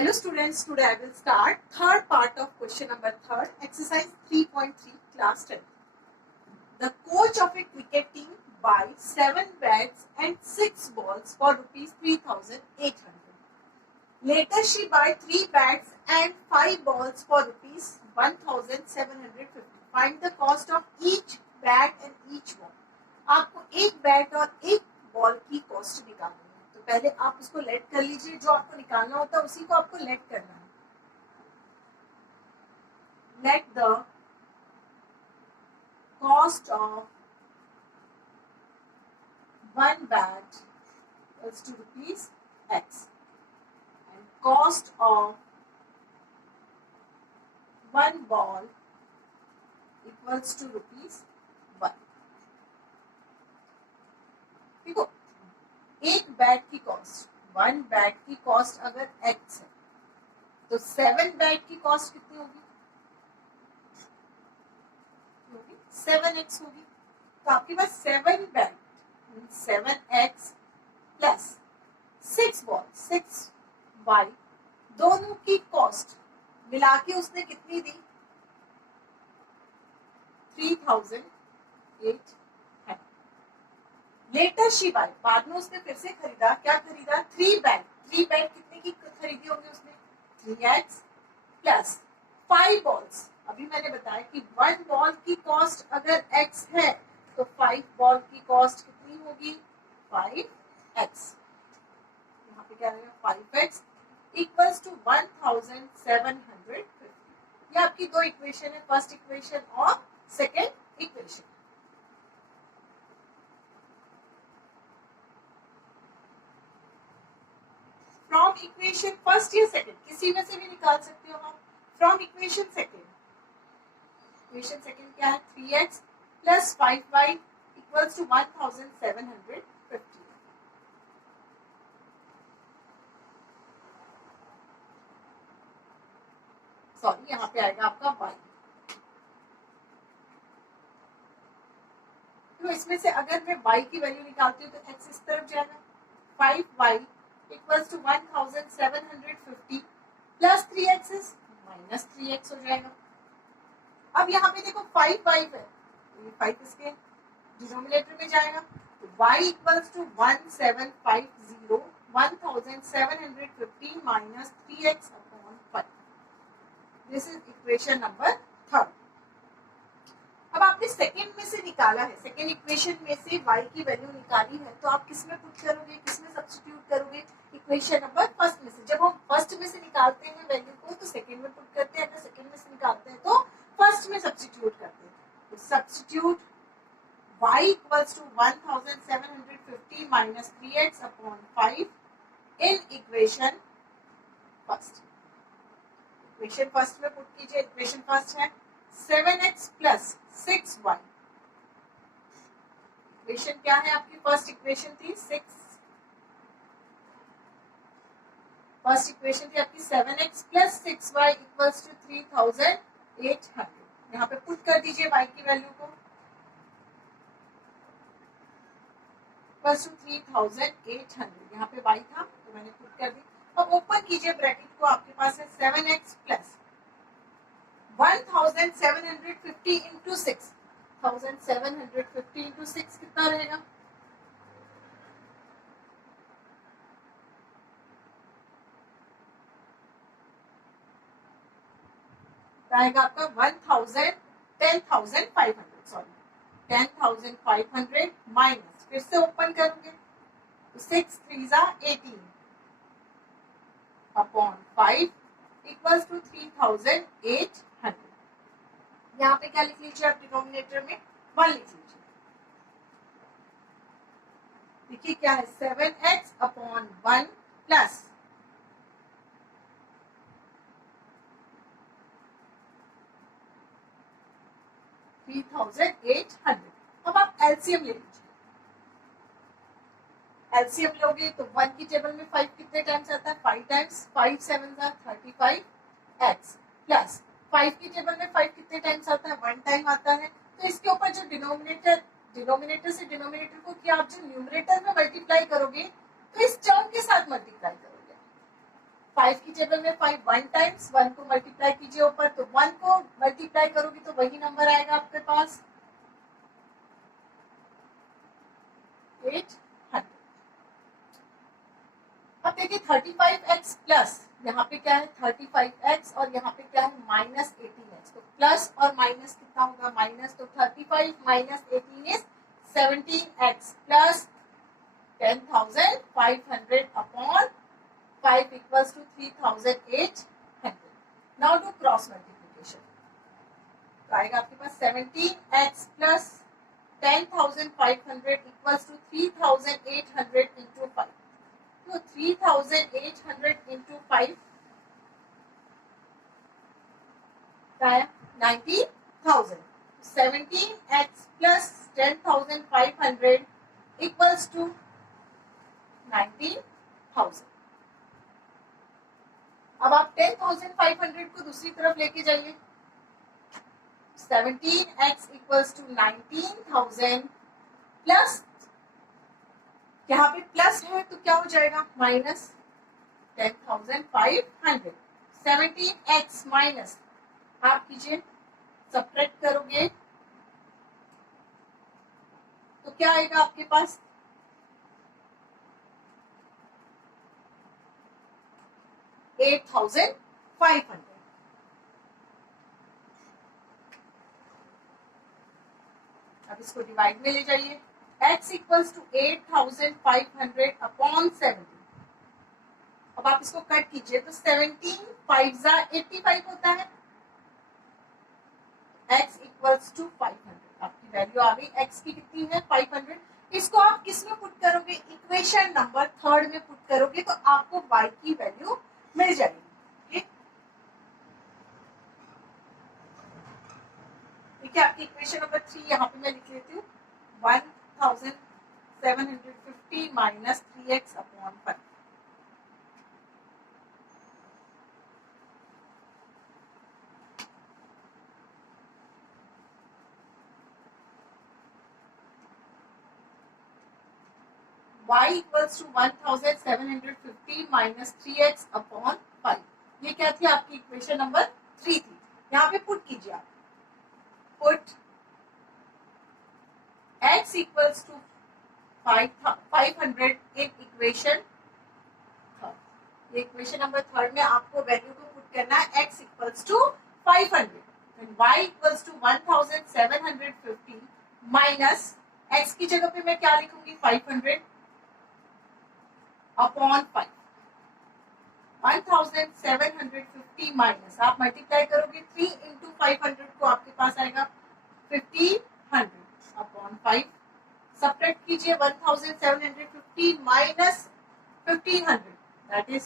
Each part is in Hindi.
Hello students, today I will start third part of question number 3, exercise 3.3, class 10. The coach of a cricket team buys 7 bats and 6 balls for rupees 3,800. Later she buys 3 bats and 5 balls for rupees 1,750. Find the cost of each bat and each ball. आपको एक बैट और एक बॉल की कॉस्ट निकालनी है, तो पहले आप उसको लेट कर लीजिए. जो आपको निकालना होता है उसी को आपको लेट करना है. Let the cost of one bat equals to rupees x and cost of one ball equals to rupees 1. देखो, एक बैट की कॉस्ट, वन बैट की कॉस्ट अगर एक्स है तो 7 बैट की कॉस्ट कितनी होगी? 7x होगी. तो आपके पास 7 bat 7x plus 6 ball 6y दोनों की कॉस्ट मिला के उसने कितनी दी? 3,800. लेटर शी बाय, बाद में उसने फिर से खरीदा. क्या खरीदा? 3 बैट. 3 बैट कितने की खरीदी होगी उसने? 3x plus 5 balls. अभी मैंने बताया कि 1 बॉल की कॉस्ट अगर x है तो 5 बॉल की कॉस्ट कितनी होगी? 5x. यहाँ पे क्या रहेगा? 5x equals to 1,750. ये आपकी दो इक्वेशन है, फर्स्ट इक्वेशन और second equation. From equation first या सेकेंड किसी में से भी निकाल सकते हो आप. From equation second, equation second क्या है? 3x plus 5y equals to 1,750. Sorry, यहाँ पे आएगा आपका y. तो इसमें से अगर मैं y की वैल्यू निकालती हूँ तो x इस तरफ जाएगा. 5y equals to 1,750 plus 3x minus 3x हो जाएगा. अब यहाँ पे देखो 5y है, ये 5 इसके डिनोमिनेटर में जाएगा. तो y equals to 1750 1750 minus 3x upon 5. This is equation number 3. अब आपने सेकेंड में से निकाला है, सेकेंड इक्वेशन में से y की वैल्यू निकाली है, तो आप किस में पुट करोगे, किस में सब्स्टिट्यूट करोगे? इक्वेशन नंबर फर्स्ट में से. जब हम फर्स्ट में से निकालते हैं वैल्यू को तो सेकेंड में पुट करते हैं, अगर सेकेंड में से निकालते हैं तो फर्स्ट में सब्स्टिट्यूट करते हैं. तो substitute y equals to 1,750 minus 3x upon 5 in equation first. Equation first में पुट कीजिए. इक्वेशन फर्स्ट है 7x प्लस 6y. इक्वेशन क्या है आपकी? फर्स्ट इक्वेशन थी 6. फर्स्ट इक्वेशन थी आपकी 7x plus 6y equals to 3,800. यहाँ पे पुट कर दीजिए y की वैल्यू को. Equals to 3,800. यहाँ पे y था तो मैंने पुट कर दी. अब ओपन कीजिए ब्रैकेट को. आपके पास है 7x प्लस 1,750 इंटू 6. 1,750 इंटू 6 कितना रहेगा? आएगा आपका 10,500. सॉरी 10,500 माइनस, फिर से ओपन करोगे तो 6 3 18 अपॉन 5 इक्वल्स टू 3,800. यहाँ पे क्या लिख लीजिए आप? डिनोमिनेटर में 1 लिख लीजिए. देखिए क्या है? 7x upon 1 plus 3,800. अब आप एलसीएम ले लीजिए. एलसीएम लोगे तो 1 की टेबल में 5 कितने टाइम्स आता है? 5 टाइम्स. 5 7 35x प्लस 5 की टेबल में 5 कितने टाइम्स आता है? 1 टाइम आता है. तो इसके ऊपर जो डिनोमिनेटर से डिनोमिनेटर को किया, आप जो न्यूमरेटर में मल्टीप्लाई करोगे तो इस टर्म के साथ मल्टीप्लाई करोगे. 5 की टेबल में 5 वन टाइम्स, 1 को मल्टीप्लाई कीजिए ऊपर, तो 1 को मल्टीप्लाई करोगे तो वही नंबर आएगा आपके पास 800। अब देखिए 35x प्लस, यहाँ पे क्या है 35x और यहाँ पे क्या है माइनस 18x, तो प्लस और माइनस कितना होगा माइनस, तो 35 minus 18 is 17x plus 10,500 upon 5 equals to 3,800. Now do cross multiplication. तो आएगा आपके पास 17x plus 10,500 equals to 3,800 into 5. तो 3,800 into 5 क्या है 90,000. 17x plus 10,500 equals to 19,000. अब आप 10,500 को दूसरी तरफ लेके जाइए, 17x equals to 19,000 प्लस, यहाँ पे प्लस है तो क्या हो जाएगा माइनस 10,500. 17x माइनस आप कीजिए सब्ट्रैक्ट करोगे तो क्या आएगा आपके पास 8,500. अब इसको डिवाइड में ले जाइए, x इक्वल्स टू 8,500 अपॉन 70. अब आप इसको कट कीजिए तो 17 5 85 होता है, x इक्वल्स टू 500. आपकी वैल्यू आ गई x की कितनी है 500. इसको आप किस में पुट करोगे इक्वेशन नंबर 3 में पुट करोगे तो आपको y की वैल्यू मिल जाएगी. ठीक है, आपकी इक्वेशन नंबर 3 यहाँ पे मैं लिख लेती हूँ 1750 minus 3x upon 5. y equals to 1750 minus 3x upon 5. ये क्या थी आपकी इक्वेशन नंबर 3 थी. यहाँ पे पुट कीजिए आप, put x equals to 500 in equation 3. ये इक्वेशन नंबर 3 में आपको वैल्यू को पुट करना है x equals to 500 and y equals to 1750 minus x की जगह पे मैं क्या लिखूंगी 500 अपॉन 5. 1750 माइनस आप मल्टीप्लाई करोगे 3 इंटू 500 को आपके पास आएगा 1500 अपॉन 5. सब्ट्रैक्ट कीजिए 1750 माइनस 1500 दैट इज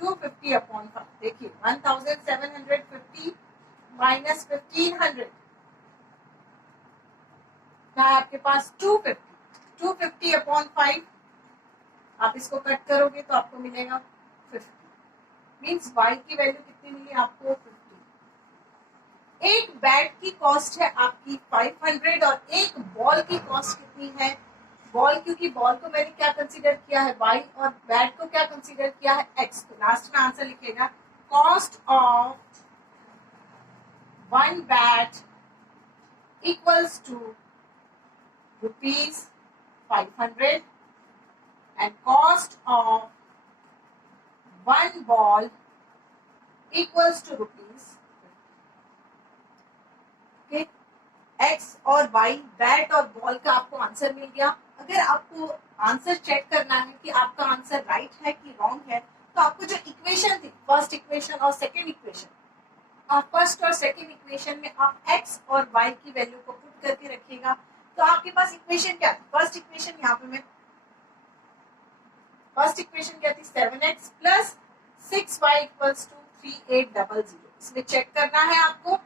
250 अपॉन 5. देखिए 1750 माइनस 1500 क्या है आपके पास 250 अपॉन 5. आप इसको कट करोगे तो आपको मिलेगा 50. मीन्स y की वैल्यू कितनी मिली आपको 50. एक बैट की कॉस्ट है आपकी 500 और एक बॉल की कॉस्ट कितनी है बॉल, क्योंकि बॉल को मैंने क्या कंसीडर किया है y और बैट को क्या कंसीडर किया है x. तो लास्ट में आंसर लिखेगा cost of one bat equals to ₹500 and cost of one ball equals to rupees. Okay, x और y बैट और बॉल का आपको आंसर मिल गया. अगर आपको आंसर चेक करना है कि आपका आंसर राइट है कि रॉन्ग है तो आपको जो इक्वेशन थी फर्स्ट इक्वेशन और सेकंड इक्वेशन, आप फर्स्ट और सेकंड इक्वेशन में आप x और y की वैल्यू को पुट करके रखिएगा. तो आपके पास इक्वेशन क्या है फर्स्ट इक्वेशन, यहाँ पे मैं फर्स्ट इक्वेशन क्या थी 7x plus 6y equals to 3800. इसमें चेक करना है आपको.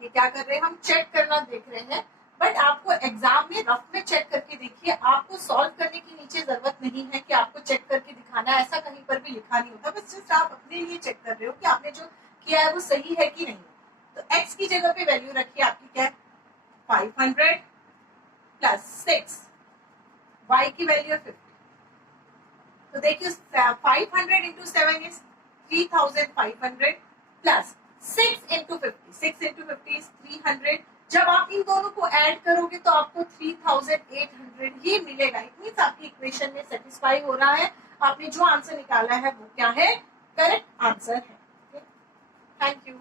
ये क्या कर रहे हैं हम चेक करना देख रहे हैं, बट आपको एग्जाम में रफ में चेक करके देखिए. आपको सॉल्व करने की नीचे जरूरत नहीं है कि आपको चेक करके दिखाना है, ऐसा कहीं पर भी लिखा नहीं होता. बस सिर्फ आप अपने लिए चेक कर रहे हो कि आपने जो किया है वो सही है कि नहीं. तो x की जगह पे वैल्यू रखिए आपकी क्या है 500 प्लस 6, y की वैल्यू है 50। तो देखिए 500 into 7 is 3500 plus 6 into 50, 6 into 50 is 300। जब आप इन दोनों को ऐड करोगे तो आपको 3800 ही मिलेगा। इट मींस आपकी इक्वेशन में सेटिस्फाई हो रहा है, आपने जो आंसर निकाला है वो क्या है, करेक्ट आंसर है। Thank you.